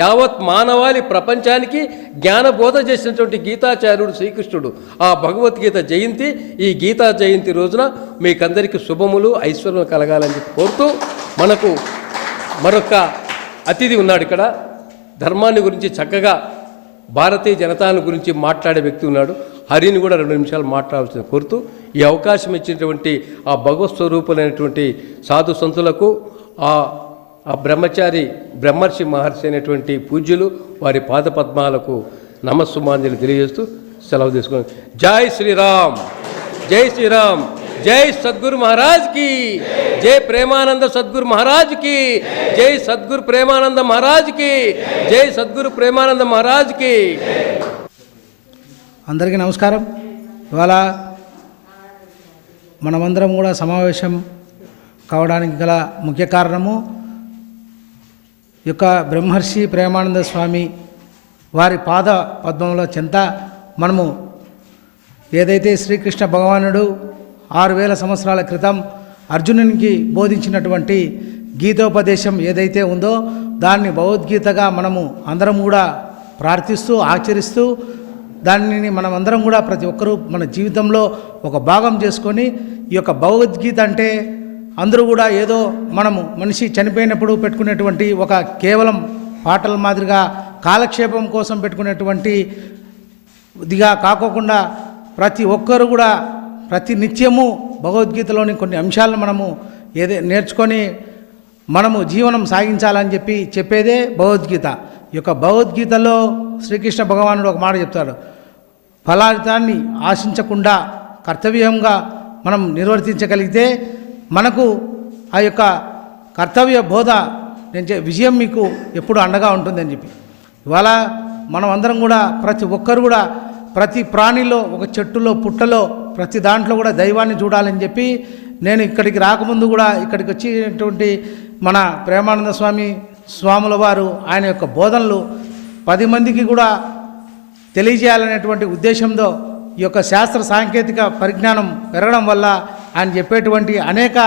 యావత్ మానవాళి ప్రపంచానికి జ్ఞానబోధ చేసినటువంటి గీతాచార్యుడు శ్రీకృష్ణుడు. ఆ భగవద్గీత జయంతి ఈ గీతా జయంతి రోజున మీకందరికీ శుభములు ఐశ్వర్యం కలగాలని కోరుతూ మనకు మరొక అతిథి ఉన్నాడు ఇక్కడ. ధర్మాన్ని గురించి చక్కగా భారతీయ జనతాను గురించి మాట్లాడే వ్యక్తి ఉన్నాడు. హరిని కూడా రెండు నిమిషాలు మాట్లాడాల్సిన కోరుతూ ఈ అవకాశం ఇచ్చినటువంటి ఆ భగవత్ స్వరూపులైనటువంటి సాధు సంతులకు ఆ ఆ బ్రహ్మచారి బ్రహ్మర్షి మహర్షి అనేటువంటి పూజ్యులు వారి పాదపద్మాలకు నమస్సుమాంజలి తెలియజేస్తూ సెలవు తీసుకుని జై శ్రీరామ్! జై శ్రీరామ్! జై సద్గురు మహారాజ్కి! జై ప్రేమానంద సద్గురు మహారాజ్కి! జై సద్గురు ప్రేమానంద మహారాజ్కి! జై సద్గురు ప్రేమానంద మహారాజ్కి! అందరికీ నమస్కారం. ఇవాళ మనమందరం కూడా సమావేశం కావడానికి గల ముఖ్య కారణము యొక్క బ్రహ్మర్షి ప్రేమానంద స్వామి వారి పాద పద్మంలో చెంత మనము ఏదైతే శ్రీకృష్ణ భగవానుడు ఆరు వేల సంవత్సరాల క్రితం అర్జునునికి బోధించినటువంటి గీతోపదేశం ఏదైతే ఉందో దాన్ని భగవద్గీతగా మనము అందరం కూడా ప్రార్థిస్తూ ఆచరిస్తూ దానిని మనం అందరం కూడా ప్రతి ఒక్కరూ మన జీవితంలో ఒక భాగం చేసుకొని ఈ యొక్క భగవద్గీత అంటే అందరూ కూడా ఏదో మనము మనిషి చనిపోయినప్పుడు పెట్టుకునేటువంటి ఒక కేవలం పాటల మాదిరిగా కాలక్షేపం కోసం పెట్టుకునేటువంటి ఇదిగా కాకోకుండా ప్రతి ఒక్కరు కూడా ప్రతి నిత్యము భగవద్గీతలోని కొన్ని అంశాలను మనము ఏదే నేర్చుకొని మనము జీవనం సాగించాలని చెప్పి చెప్పేదే భగవద్గీత. ఈ యొక్క భగవద్గీతలో శ్రీకృష్ణ భగవానుడు ఒక మాట చెప్తాడు. ఫలాతాన్ని ఆశించకుండా కర్తవ్యంగా మనం నిర్వర్తించగలిగితే మనకు ఆ యొక్క కర్తవ్య బోధ నేను విజయం మీకు ఎప్పుడు అండగా ఉంటుందని చెప్పి. ఇవాళ మనం అందరం కూడా ప్రతి ఒక్కరు కూడా ప్రతి ప్రాణిలో ఒక చెట్టులో పుట్టలో ప్రతి దాంట్లో కూడా దైవాన్ని చూడాలని చెప్పి నేను ఇక్కడికి రాకముందు కూడా ఇక్కడికి వచ్చినటువంటి మన ప్రేమానంద స్వామి స్వాముల వారు ఆయన యొక్క బోధనలు పది మందికి కూడా తెలియజేయాలనేటువంటి ఉద్దేశంతో ఈ యొక్క శాస్త్ర సాంకేతిక పరిజ్ఞానం పెరగడం వల్ల ఆయన చెప్పేటువంటి అనేక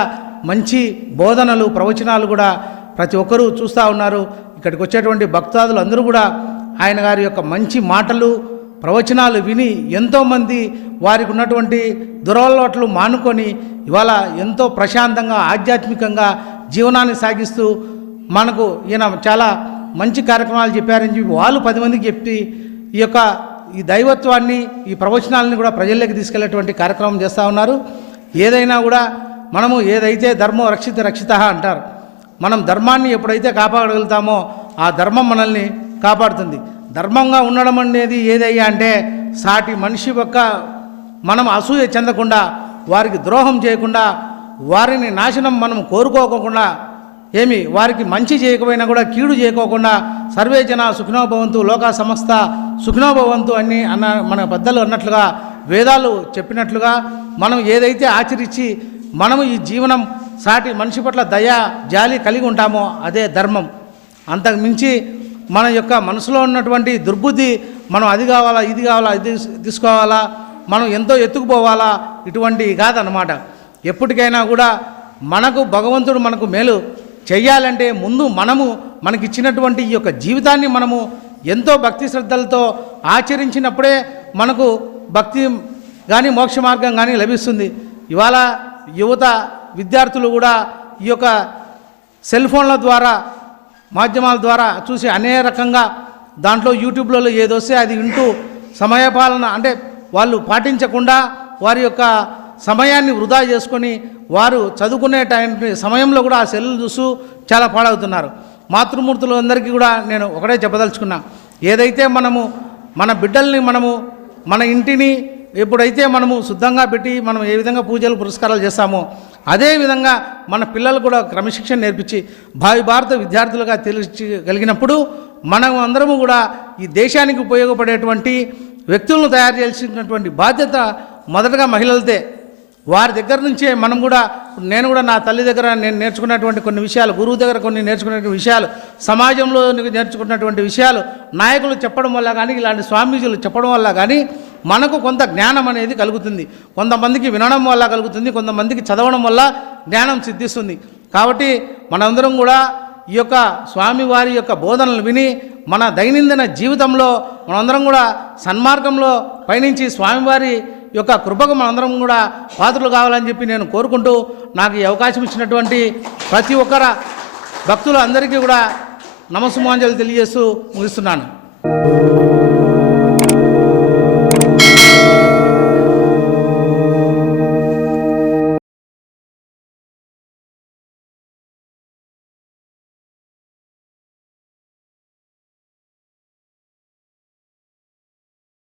మంచి బోధనలు ప్రవచనాలు కూడా ప్రతి ఒక్కరూ చూస్తూ ఉన్నారు. ఇక్కడికి వచ్చేటువంటి భక్తాదులు అందరూ కూడా ఆయన గారి యొక్క మంచి మాటలు ప్రవచనాలు విని ఎంతోమంది వారికి ఉన్నటువంటి దురలవాట్లు మానుకొని ఇవాళ ఎంతో ప్రశాంతంగా ఆధ్యాత్మికంగా జీవనాన్ని సాగిస్తూ మనకు ఈయన చాలా మంచి కార్యక్రమాలు చెప్పారని చెప్పి వాళ్ళు పది మందికి చెప్పి ఈ యొక్క ఈ దైవత్వాన్ని ఈ ప్రవచనాలని కూడా ప్రజల్లోకి తీసుకెళ్ళేటువంటి కార్యక్రమం చేస్తూ ఉన్నారు. ఏదైనా కూడా మనము ఏదైతే ధర్మం రక్షిత రక్షిత అంటారు మనం ధర్మాన్ని ఎప్పుడైతే కాపాడగలుగుతామో ఆ ధర్మం మనల్ని కాపాడుతుంది. ధర్మంగా ఉండడం అనేది ఏదయ్యా అంటే సాటి మనిషి యొక్క మనం అసూయ చెందకుండా వారికి ద్రోహం చేయకుండా వారిని నాశనం మనం కోరుకోకుండా ఏమి వారికి మంచి చేయకపోయినా కూడా కీడు చేయకోకుండా సర్వే జన సుఖినోభవంతు లోక సంస్థ సుఖినోభవంతు అని అన్న మన పెద్దలు అన్నట్లుగా వేదాలు చెప్పినట్లుగా మనం ఏదైతే ఆచరించి మనము ఈ జీవనం సాటి మనిషి పట్ల దయ జాలి కలిగి ఉంటామో అదే ధర్మం. అంతకు మించి మన యొక్క మనసులో ఉన్నటువంటి దుర్బుద్ధి మనం అది కావాలా ఇది కావాలా ఇది తీసుకోవాలా మనం ఎంతో ఎత్తుకుపోవాలా ఇటువంటి కాదనమాట ఎప్పటికైనా కూడా మనకు భగవంతుడు మనకు మేలు చేయాలంటే ముందు మనము మనకిచ్చినటువంటి ఈ యొక్క జీవితాన్ని మనము ఎంతో భక్తి శ్రద్ధలతో ఆచరించినప్పుడే మనకు భక్తి కానీ మోక్ష మార్గం కానీ లభిస్తుంది. ఇవాళ యువత విద్యార్థులు కూడా ఈ యొక్క సెల్ ఫోన్ల ద్వారా మాధ్యమాల ద్వారా చూసి అనేక రకంగా దాంట్లో యూట్యూబ్లలో ఏదొస్తే అది వింటూ సమయపాలన అంటే వాళ్ళు పాటించకుండా వారి యొక్క సమయాన్ని వృధా చేసుకొని వారు చదువుకునే టైం సమయంలో కూడా ఆ సెల్లు చూస్తూ చాలా పాడవుతున్నారు. మాతృమూర్తులు అందరికీ కూడా నేను ఒకటే చెప్పదలుచుకున్నా. ఏదైతే మనము మన బిడ్డల్ని మనము మన ఇంటిని ఎప్పుడైతే మనము శుద్ధంగా పెట్టి మనం ఏ విధంగా పూజలు పురస్కారాలు చేస్తామో అదే విధంగా మన పిల్లలు కూడా క్రమశిక్షణ నేర్పించి భావి భారత విద్యార్థులుగా తెలియగలిగినప్పుడు మనం అందరము కూడా ఈ దేశానికి ఉపయోగపడేటువంటి వ్యక్తులను తయారు చేయాల్సినటువంటి బాధ్యత మొదటగా మహిళలదే. వారి దగ్గర నుంచే మనం కూడా నేను కూడా నా తల్లి దగ్గర నేను నేర్చుకున్నటువంటి కొన్ని విషయాలు గురువు దగ్గర కొన్ని నేర్చుకున్నటువంటి విషయాలు సమాజంలో నేర్చుకున్నటువంటి విషయాలు నాయకులు చెప్పడం వల్ల కానీ ఇలాంటి స్వామీజీలు చెప్పడం వల్ల కానీ మనకు కొంత జ్ఞానం అనేది కలుగుతుంది. కొంతమందికి వినడం వల్ల కలుగుతుంది కొంతమందికి చదవడం వల్ల జ్ఞానం సిద్ధిస్తుంది. కాబట్టి మనందరం కూడా ఈ యొక్క స్వామివారి యొక్క బోధనలు విని మన దైనందిన జీవితంలో మనందరం కూడా సన్మార్గంలో పయనించి స్వామివారి యొక్క కృపకు మనందరం కూడా పాత్రలు కావాలని చెప్పి నేను కోరుకుంటూ నాకు ఈ అవకాశం ఇచ్చినటువంటి ప్రతి ఒక్కర భక్తులు అందరికీ కూడా నమస్సుమాంజలు తెలియజేస్తూ ముగిస్తున్నాను.